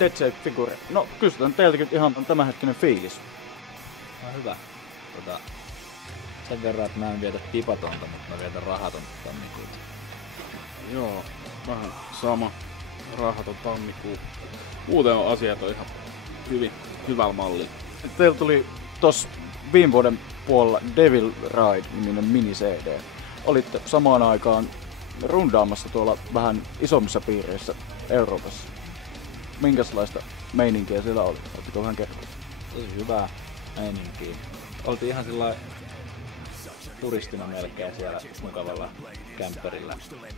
Dead Shape-figuuri. No, kysytään teiltäkin ihan tämänhetkinen fiilis. No hyvä. Sen verran, että mä en vietä tipatonta, mutta mä vietän rahatonta tammikuuta. Joo, vähän sama rahaton tammikuu. Muuten on asiat on ihan hyvällä mallilla. Teillä tuli tossa viime vuoden puolella Devil Ride-niminen mini-CD. Olitte samaan aikaan rundaamassa tuolla vähän isommissa piireissä Euroopassa. Minkälaista meininkiä siellä oli? Oletteko vähän kertoa? Tosi hyvää meininkiä. Oltiin ihan sillä turistina melkein siellä mukavalla kämpperillä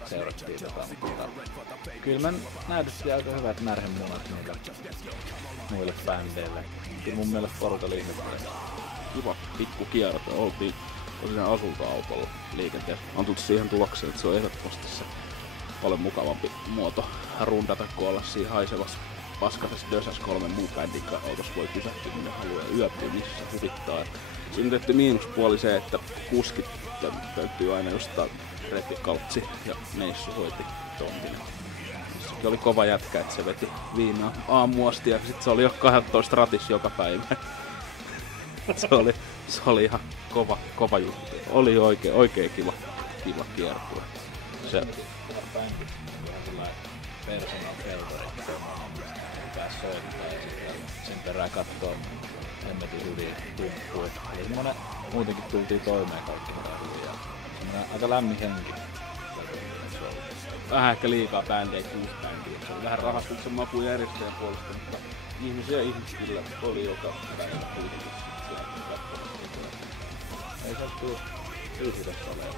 seurattiin mutta kyllä me näytettiin aika hyvät närhemunat muille bändeille. Kyllä mun mielestä porukka liikenteessä. Kiva pikku kierto. Oltiin tosiaan asuntoautolla liikenteessä. On tullut siihen tulokseen, että se on ehdottomasti se paljon mukavampi muoto rundata kuin olla siinä haisevassa paskasessa dösässä 3 muun bändin autossa voi pysähtyä minne haluaa ja yöpyä missä huvittaa. Siinä on tehty miinuspuoli se, että kuskit täytyy aina jostain Rettikaltsi ja Neissu hoiti tontinen. Se oli kova jätkä, että se veti viinaa aamuasti ja sit se oli jo 12 ratis joka päivä. se oli ihan kova juttu. Oli oikein kiva kiertue. Se bändi ihan sellainen personal favorite, pääs soittaa ja sitten sen perään kattoo hemmetin hyviä tumppuja. Eli semmonen muutenkin tultiin toimeen kaikki hyvin ja semmonen aika lämmin henki. Vähän ehkä liikaa bändejä, 6 bändiä. Se oli vähän rahastuksen maku järjestäjän puolesta, mutta ihmisiä kyllä oli joka päivä kuitenkin siellä katsomassa. Ei se tuu ylsitössä olemaan.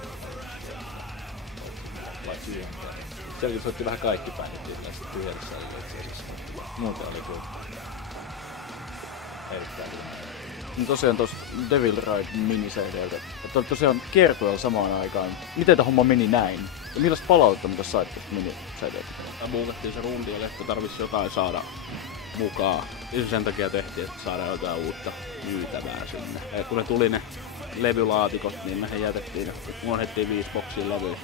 Vai siihenkään. Sielläkin soitti vähän kaikki bändit yhdessä itse asiassa. Muuten oli kyllä erittäin hyvä. No tosiaan tuossa Devil Ride mini-CDltä. Että oli tosiaan kiertueella samaan aikaan. Miten tämä homma meni näin? Ja millaista palautetta mitä saitte mini-CDltä? Muukattiin se rundi ja että tarvitsisi jotain saada mukaan. Ja sen takia tehtiin, että saadaan jotain uutta myytävää sinne. Ja kun ne tuli ne levylaatikot, niin mehän jätettiin, että unohdettiin 5 boksia levyä.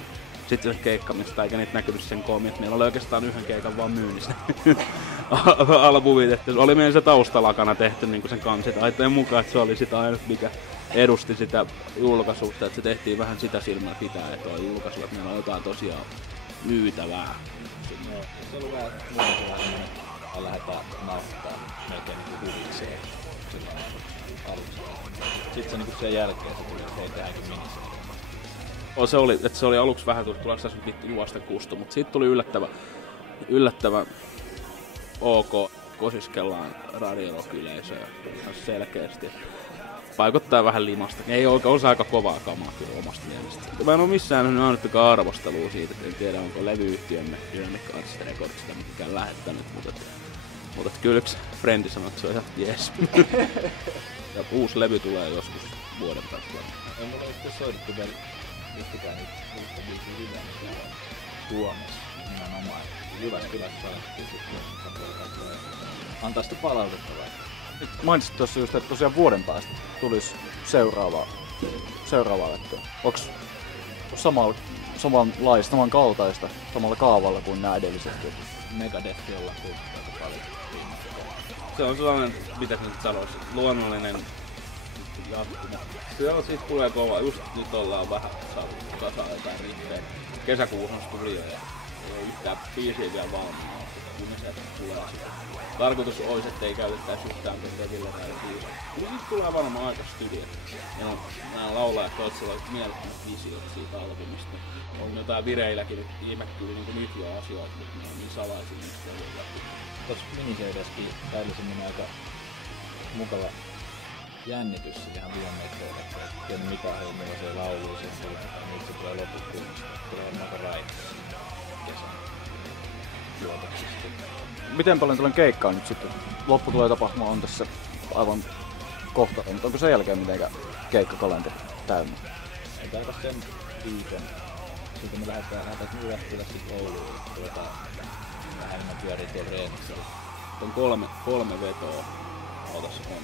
Sitten se keikkamista, eikä niitä näkynyt sen koomin, että meillä oli oikeastaan yhden keikan vaan myynnissä albumit. Että oli meidän se taustalakana tehty niin sen kansitaiteen mukaan, että se oli sitä ainut, mikä edusti sitä julkaisuutta. Että se tehtiin vähän sitä silmällä pitää, että on julkaisu, että meillä on jotain tosiaan myytävää. No, se oli vähän muutenkin että lähdetään nauttaa melkein huvikseen silloin alussa. Sitten se sen jälkeen se tuli, että ei tehdäänkin miniseen. Se oli aluksi vähän tuleeko tässä nyt juosta kustu, mutta siitä tuli yllättävän ok. Kosiskellaan radiorock-yleisöä ihan selkeästi. Vaikuttaa vähän limasta. Ei ole aika kovaa kamaa kyllä omasta mielestä. Mä en ole missään nähnyt ainuttakaan arvostelua siitä, että en tiedä onko levyyhtiömme Dynamic Arts Recordsta mikään lähettänyt, mutta kyllä yksi frendi sanoi, että se on ihan jees. Ja uusi levy tulee joskus vuoden päästä. Ei mulla ole soitettu vielä mittikään niitä uutta biisiä hyvää, mikä on Suomessa nimenomaan. Jyväskylässä salattiin sitten antaa sitä palautetta vaikka. Nyt mainitsit tuossa just, että tosiaan vuoden päästä tulisi seuraava lähtö. Onks samankaltaista, samalla kaavalla kuin nämä edelliset? Megadeth jolla aika paljon viimeistä. Se on sellainen, mitä se nyt sanoisi, luonnollinen jatkuma. Siellä siitä tulee kova, just nyt ollaan vähän saatu kasaan jotain riittejä. Kesäkuussa on studio ja ei yhtään biisiä vielä valmiina, kun ne sieltä tulee sitä. Tarkoitus olisi, ettei käytettäisi yhtään Devil Ride. Kyllä siitä tulee varmaan aika studio. Ja nämä laulajat toisella on mielettömät visiot siitä albumista. On jotain vireilläkin nyt ihmettyy niin nyt jo asioita, mutta ne on niin salaisia niistä vielä. Tuossa miniseudeskin päällisemmin aika mukava jännitys ihan viimeisellä, että ei tiedä mitä on millaisia lauluja siinä tulee, nyt se tulee loppukunnasta. Tulee aika raikkaa kesän juotaksista. Miten paljon tuollainen keikkaa nyt sitten? Loppu tulee tapahtumaan on tässä aivan kohta, mutta onko sen jälkeen mitenkään keikkakalenteri täynnä? Ei täällä sen viikon. Sitten me lähdetään Jyväskylästä Ouluun. Vähän enemmän pyörii tuolla reenissä. On kolme vetoa. Otas on.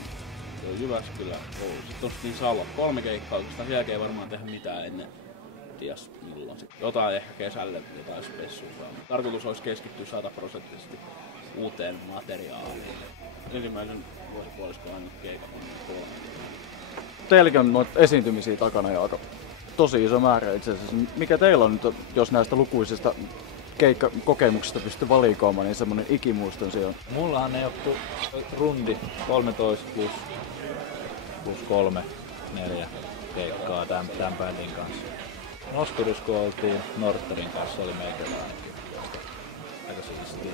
Se on Jyväskylä, Oulu. Sitten on niin Salo. 3 keikkaa, koska sen jälkeen ei varmaan tehdä mitään ennen. Ties milloin. Sitten jotain ehkä kesälle, jotain spessua. Tarkoitus olisi keskittyä 100% uuteen materiaaliin. Ensimmäisen vuosipuoliskon aina keikan on tuolla. Teilläkin on noita esiintymisiä takana ja aika tosi iso määrä itse asiassa. Mikä teillä on nyt, jos näistä lukuisista keikkakokemuksista pystyy valikoimaan, niin semmonen ikimuiston siellä on? Mullahan ne joku rundi 13 plus 3, 4 keikkaa tämän bändin kanssa. Noskurissa kun oltiin Norterin kanssa, oli meikäläinen. Aika siistiä.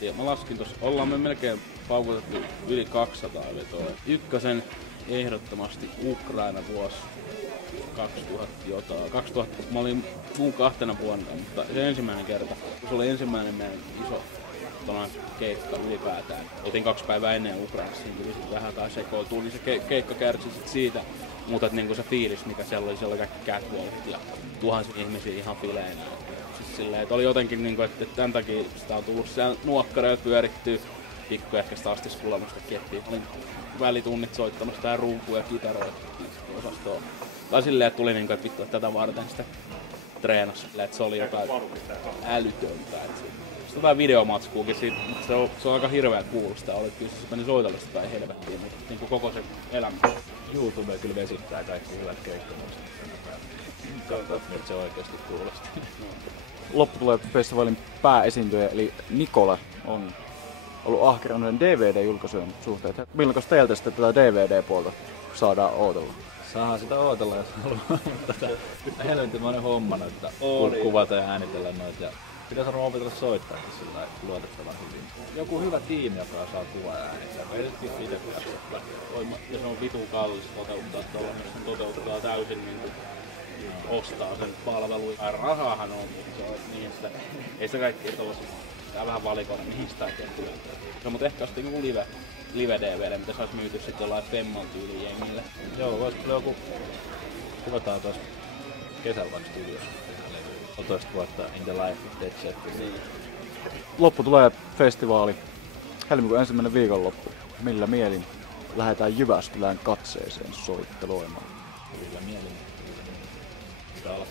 Ja mä laskin tossa, ollaan me melkein paukutettu yli 200 vetoa. Ykkösen ehdottomasti Ukraina vuosi 2000 jotain. 2000, mä olin muun 2 vuonna, mutta se ensimmäinen kerta, se oli ensimmäinen meidän iso keikka ylipäätään. Oltiin 2 päivää ennen Ukrainassa, niin tuli sitten vähän tai sekoiltua, niin se keikka kärsi sit siitä. Mutta niinku se fiilis, mikä siellä oli kaikki catwalkit ja tuhansia ihmisiä ihan fileen. Siis silleen, että oli jotenkin niinku, että tämän takia sitä on tullut siellä nuokkareilla pyörittyy pikkuehkästä astiskulemusta keppiä. Olin välitunnit soittamassa tää rumpuja ja kitaroita osastoon. Tai silleen, että tuli niinku, että vittu, että tätä varten sitä treenasi. Että se oli jotain älytöntä. Sitten jotain videomatskuukin siitä, se on aika hirveä kuulostaa. Oli kyllä se meni soitella sitä tai helvettiin, mutta niinku koko se elämä. YouTube kyllä vesittää kaikki hyvät keikkamuistot. Katsotaan, miltä se oikeasti kuulostaa. Loppu tulee festivaalin pääesiintyjä, eli Nikola on ollut ahkera noiden DVD-julkaisujen suhteen. Milloin teiltä sitten tätä DVD-puolta saadaan ootella? Saadaan sitä ootella, jos haluaa. Mutta helvetinmoinen homma noita kuvata ja äänitellä noita. Ja pitäisi varmaan opetella soittaakin sillä luotettavan hyvin. Joku hyvä tiimi, joka saa kuvaa ja äänittää. Ei nyt itse päästä. Ja se on vitun kallis toteuttaa tuolla, jos toteutetaan täysin niin ostaa sen palvelun. Rahahan on, mutta se on niin sitä, ei se kaikki tuollaisia. Tää vähän valikoida, mihin sitä oikein tulee. Se on ehkä sitten joku live-DVD, mitä sais myyty sitten jollain Femman tyyliin jengille. Joo, vois kyllä joku kuvataan tuossa kesällä vaikka studiossa. 11 vuotta In the Life of Dead Set. Loppu tulee festivaali. Helmikuun 1. viikonloppu. Millä mielin lähdetään Jyväskylään katseeseen soitteloimaan? Kyllä mielin. Pitää olla